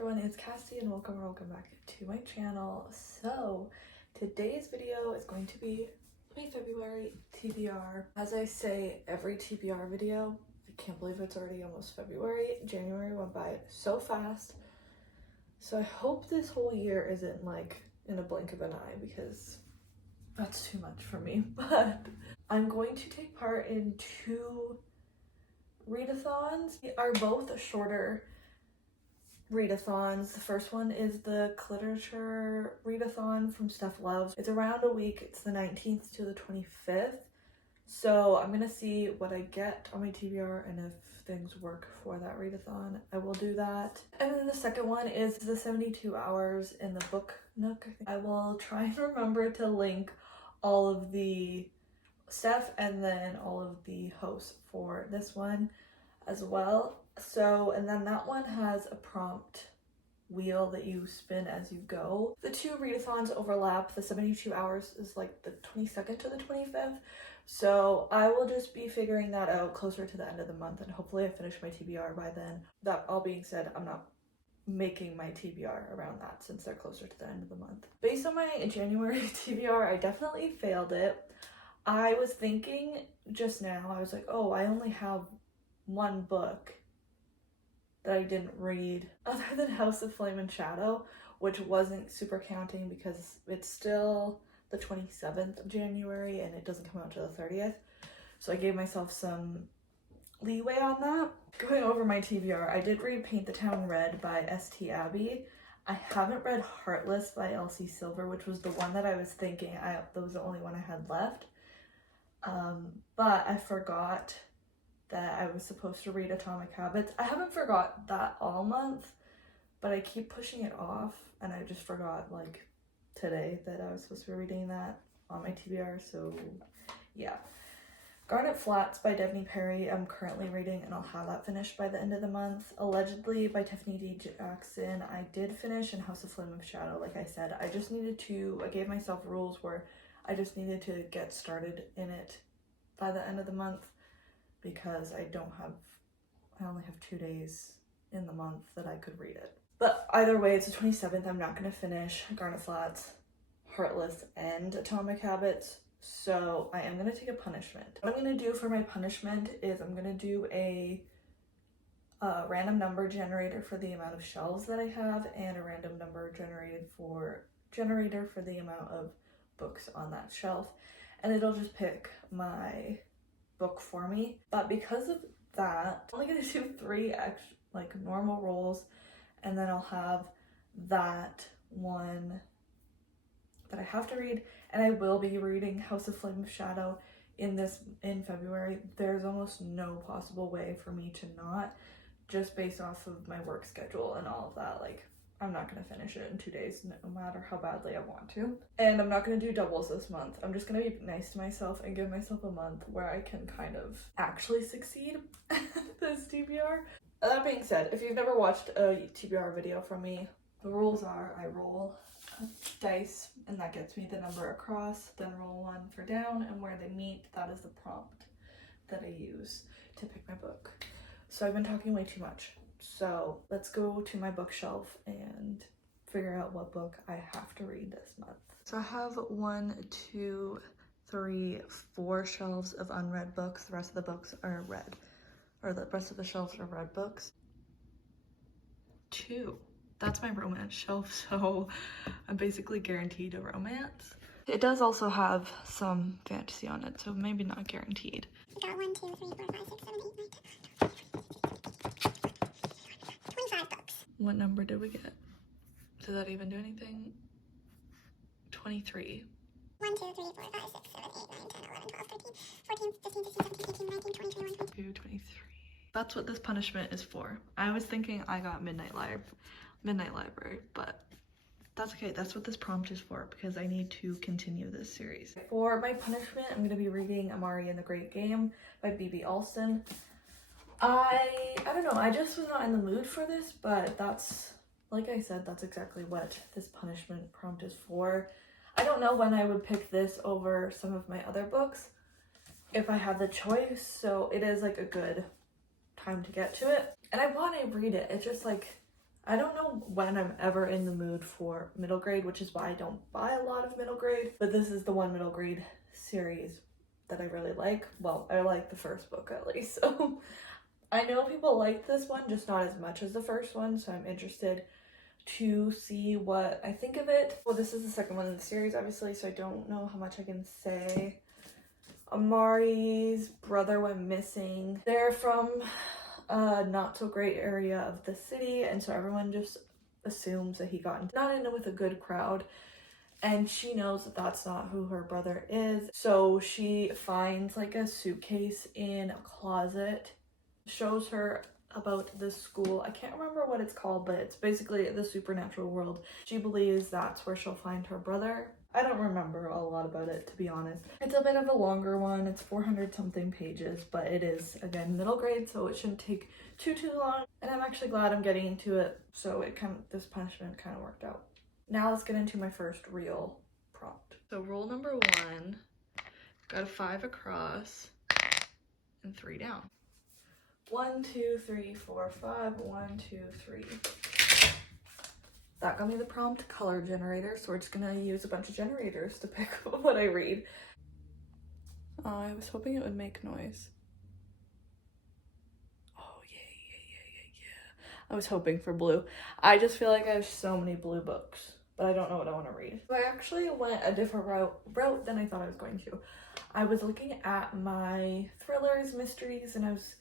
everyone, it's Cassie and welcome back to my channel. So today's video is going to be my February TBR. As I say every TBR video, I can't believe it's already almost February. January went by so fast. So I hope this whole year isn't like in a blink of an eye because that's too much for me. But I'm going to take part in 2 readathons. They are both shorter readathons. The first one is the literature readathon from Steph Love. It's around a week. It's the 19th to the 25th. So I'm gonna see what I get on my TBR, and if things work for that readathon, I will do that. And then the second one is the 72 hours in the book nook. I will try and remember to link all of the Steph and then all of the hosts for this one as well. So, and then that one has a prompt wheel that you spin as you go. The 2 readathons overlap. The 72 hours is like the 22nd to the 25th. So I will just be figuring that out closer to the end of the month, and hopefully I finish my TBR by then. That all being said, I'm not making my TBR around that since they're closer to the end of the month. Based on my January TBR, I definitely failed it. I was thinking just now, I was like, oh, I only have 1 book that I didn't read other than House of Flame and Shadow, which wasn't super counting because it's still the 27th of January and it doesn't come out till the 30th. So I gave myself some leeway on that. Going over my TBR, I did read Paint the Town Red by St. Abbey. I haven't read Heartless by Elsie Silver, which was the one that I was thinking that was the only one I had left. But I forgot that I was supposed to read Atomic Habits. I haven't forgot that all month, but I keep pushing it off, and I just forgot like today that I was supposed to be reading that on my TBR, so yeah. Garnet Flats by Devney Perry I'm currently reading, and I'll have that finished by the end of the month. Allegedly by Tiffany D. Jackson I did finish, and House of Flame of Shadow, like I said, I gave myself rules where I just needed to get started in it by the end of the month, because I only have 2 days in the month that I could read it. But either way, it's the 27th. I'm not going to finish Garnet Flats, Heartless, and Atomic Habits, so I am going to take a punishment. What I'm going to do for my punishment is I'm going to do a random number generator for the amount of shelves that I have, and a random number generator for the amount of books on that shelf, and it'll just pick my book for me. But because of that, I'm only gonna do 3 like normal rolls, and then I'll have that one that I have to read, and I will be reading House of Flame of Shadow in February. There's almost no possible way for me to not, just based off of my work schedule and all of that. Like, I'm not going to finish it in 2 days, no matter how badly I want to. And I'm not going to do doubles this month. I'm just going to be nice to myself and give myself a month where I can kind of actually succeed at this TBR. That being said, if you've never watched a TBR video from me, the rules are I roll dice, and that gets me the number across, then roll 1 for down, and where they meet, that is the prompt that I use to pick my book. So I've been talking way too much. So let's go to my bookshelf and figure out what book I have to read this month. So I have 1, 2, 3, 4 shelves of unread books. The rest of the books are read, or the rest of the shelves are read books. 2. That's my romance shelf, so I'm basically guaranteed a romance. It does also have some fantasy on it, so maybe not guaranteed. We got 1, 2, 3, 4, 5, 6, 7, 8, 9, 10, 25 books. What number did we get? Does that even do anything? 23. 1, 2, 3, 4, 5, 6, 7, 8, 9, 10, 11, 12, 13, 14, 15, 16, 17, 18, 19, 20, 21, 22. 23. That's what this punishment is for. I was thinking I got Midnight Library, but that's okay. That's what this prompt is for, because I need to continue this series. For my punishment, I'm going to be reading Amari and the Great Game by B.B. Alston. I don't know, I just was not in the mood for this, but that's, like I said, that's exactly what this punishment prompt is for. I don't know when I would pick this over some of my other books if I had the choice, so it is like a good time to get to it. And I want to read it. It's just like, I don't know when I'm ever in the mood for middle grade, which is why I don't buy a lot of middle grade. But this is the one middle grade series that I really like. Well, I like the first book at least. So I know people like this one, just not as much as the first one. So I'm interested to see what I think of it. Well, this is the second one in the series, obviously, so I don't know how much I can say. Amari's brother went missing. They're from a not so great area of the city, and so everyone just assumes that he got not in with a good crowd, and she knows that that's not who her brother is. So she finds like a suitcase in a closet, shows her about this school. I can't remember what it's called, but it's basically the supernatural world. She believes that's where she'll find her brother. I don't remember a lot about it, to be honest. It's a bit of a longer one. It's 400 something pages, but it is, again, middle grade, so it shouldn't take too long. And I'm actually glad I'm getting into it, so this punishment kind of worked out. Now let's get into my first real prompt. So rule number 1, got a 5 across and 3 down. 1, 2, 3, 4, 5. 1, 2, 3. That got me the prompt color generator, so we're just gonna use a bunch of generators to pick what I read. I was hoping it would make noise. Oh, yeah. I was hoping for blue. I just feel like I have so many blue books, but I don't know what I want to read. So I actually went a different route than I thought I was going to. I was looking at my thrillers, mysteries, and I was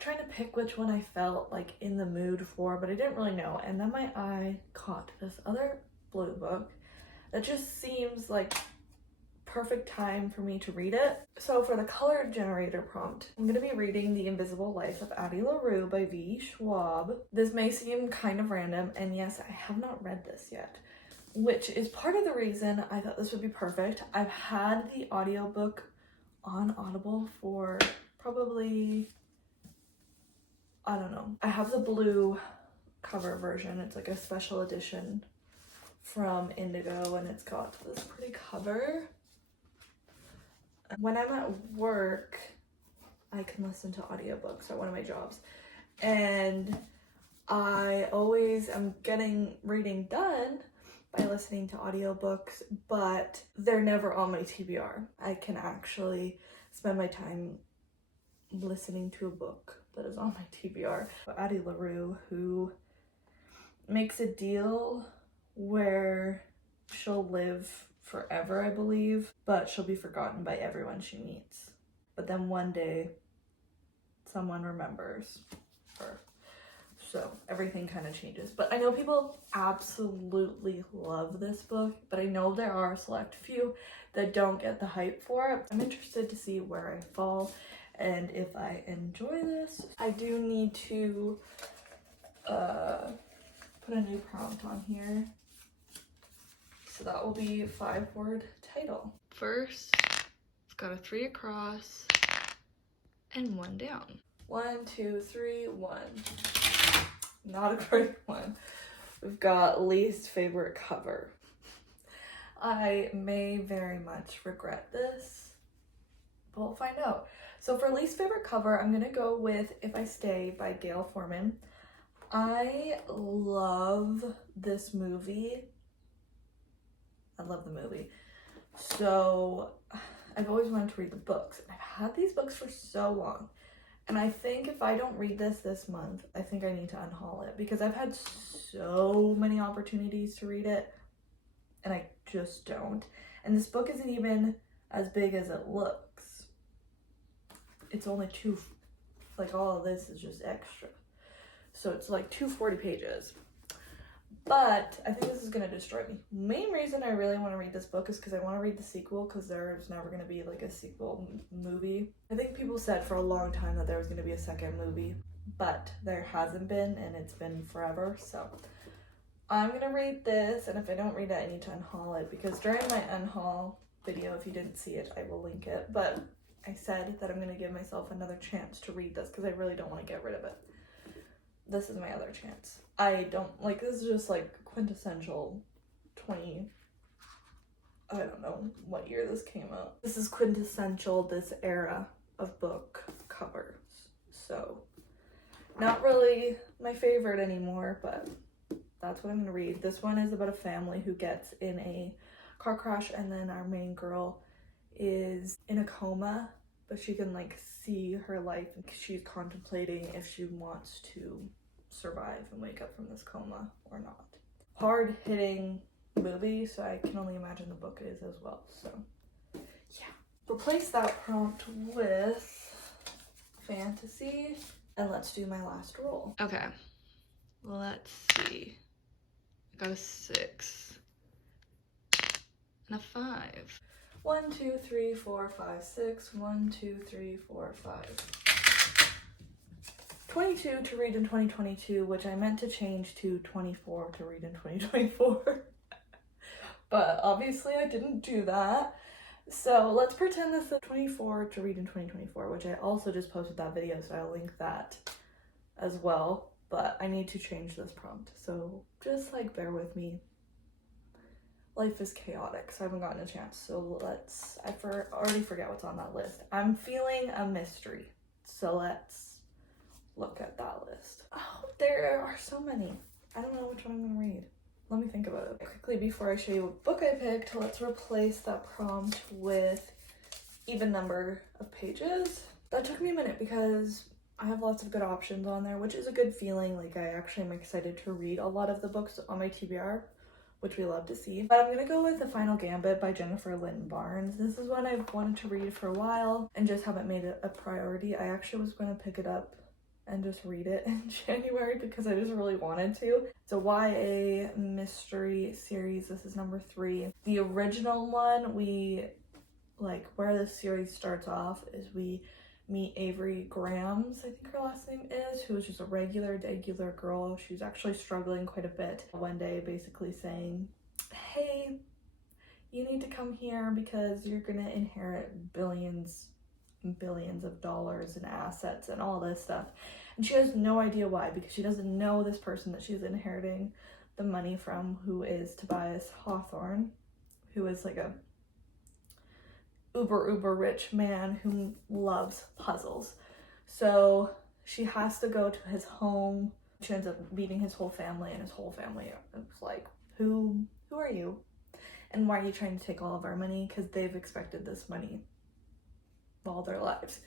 trying to pick which one I felt like in the mood for, but I didn't really know. And then my eye caught this other blue book that just seems like perfect time for me to read it. So for the color generator prompt, I'm going to be reading The Invisible Life of Addie LaRue by V. Schwab. This may seem kind of random, and yes, I have not read this yet, which is part of the reason I thought this would be perfect. I've had the audiobook on Audible for probably, I don't know. I have the blue cover version. It's like a special edition from Indigo, and it's got this pretty cover. When I'm at work, I can listen to audiobooks at one of my jobs, and I always am getting reading done by listening to audiobooks, but they're never on my TBR. I can actually spend my time listening to a book that is on my TBR. Addie LaRue, who makes a deal where she'll live forever, I believe, but she'll be forgotten by everyone she meets. But then one day, someone remembers her. So everything kind of changes. But I know people absolutely love this book, but I know there are a select few that don't get the hype for it. I'm interested to see where I fall and if I enjoy this. I do need to put a new prompt on here. So that will be a 5-word title. First, it's got a 3 across and 1 down. 1, 2, 3, 1. Not a great one. We've got least favorite cover. I may very much regret this, but we'll find out. So for least favorite cover, I'm gonna go with If I Stay by Gail Forman. I love this movie. I love the movie. So I've always wanted to read the books. I've had these books for so long. And I think if I don't read this month, I think I need to unhaul it because I've had so many opportunities to read it and I just don't. And this book isn't even as big as it looks. It's only all of this is just extra. So it's like 240 pages. But I think this is going to destroy me. Main reason I really want to read this book is because I want to read the sequel, because there's never going to be like a sequel movie. I think people said for a long time that there was going to be a second movie, but there hasn't been, and it's been forever. So I'm going to read this, and if I don't read it, I need to unhaul it, because during my unhaul video, if you didn't see it, I will link it. But I said that I'm going to give myself another chance to read this because I really don't want to get rid of it. This is my other chance. I don't like this is just like quintessential 20, I don't know what year this came out. This is quintessential this era of book covers. So not really my favorite anymore, but That's what I'm gonna read. This one is about a family who gets in a car crash, and then our main girl is in a coma, but she can like see her life, and she's contemplating if she wants to survive and wake up from this coma or not. Hard hitting movie, so I can only imagine the book is as well. So yeah, replace that prompt with fantasy, and let's do my last roll. Okay, let's see. I got a 6 and a 5. 1, 2, 3, 4, 5, 6. 1, 2, 3, 4, 5. 22 to read in 2022, which I meant to change to 24 to read in 2024. But obviously I didn't do that. So let's pretend this is 24 to read in 2024, which I also just posted that video, so I'll link that as well. But I need to change this prompt, so just like bear with me. Life is chaotic, so I haven't gotten a chance. So I already forget what's on that list. I'm feeling a mystery, so let's look at that list. Oh, there are so many. I don't know which one I'm gonna read. Let me think about it. Quickly, before I show you what book I picked, let's replace that prompt with even number of pages. That took me a minute because I have lots of good options on there, which is a good feeling. Like, I actually am excited to read a lot of the books on my TBR, which we love to see. But I'm gonna go with The Final Gambit by Jennifer Lynn Barnes. This is one I've wanted to read for a while and just haven't made it a priority. I actually was gonna pick it up and just read it in January because I just really wanted to. It's a YA mystery series. This is number 3. The original one, where this series starts off is we meet Avery Grams, I think her last name is, who is just a regular girl. She's actually struggling quite a bit. One day basically saying, hey, you need to come here because you're gonna inherit billions and billions of dollars in assets and all this stuff. And she has no idea why, because she doesn't know this person that she's inheriting the money from, who is Tobias Hawthorne, who is like a uber rich man who loves puzzles. So she has to go to his home. She ends up meeting his whole family, and his whole family is like, who are you? And why are you trying to take all of our money? Because they've expected this money all their lives.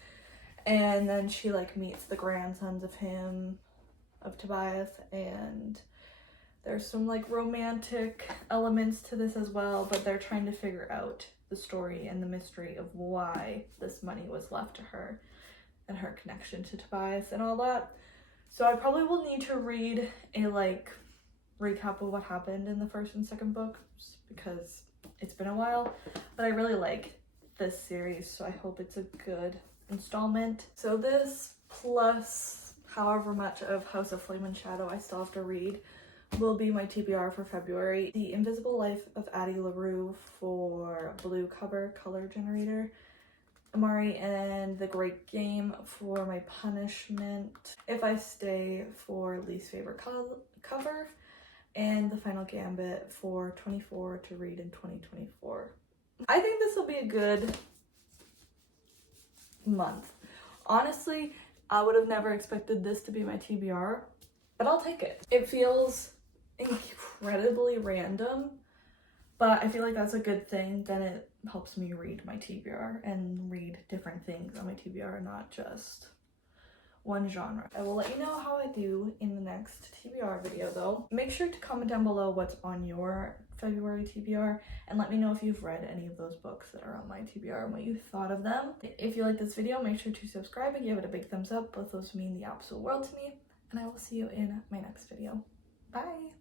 And then she meets the grandsons of Tobias, and there's some romantic elements to this as well, but they're trying to figure out the story and the mystery of why this money was left to her and her connection to Tobias and all that. So I probably will need to read a recap of what happened in the first and second books because it's been a while, but I really like this series, so I hope it's a good installment. So this plus however much of House of Flame and Shadow I still have to read will be my TBR for February. The Invisible Life of Addie LaRue for Blue Cover Color Generator, Amari and The Great Game for my punishment, If I Stay for least favorite cover, and The Final Gambit for 24 to read in 2024. I think this will be a good month. Honestly, I would have never expected this to be my TBR, but I'll take it. It feels incredibly random, but I feel like that's a good thing. Then it helps me read my TBR and read different things on my TBR, not just one genre. I will let you know how I do in the next TBR video though. Make sure to comment down below what's on your February TBR and let me know if you've read any of those books that are on my TBR and what you thought of them. If you like this video, make sure to subscribe and give it a big thumbs up. Both those mean the absolute world to me, and I will see you in my next video. Bye!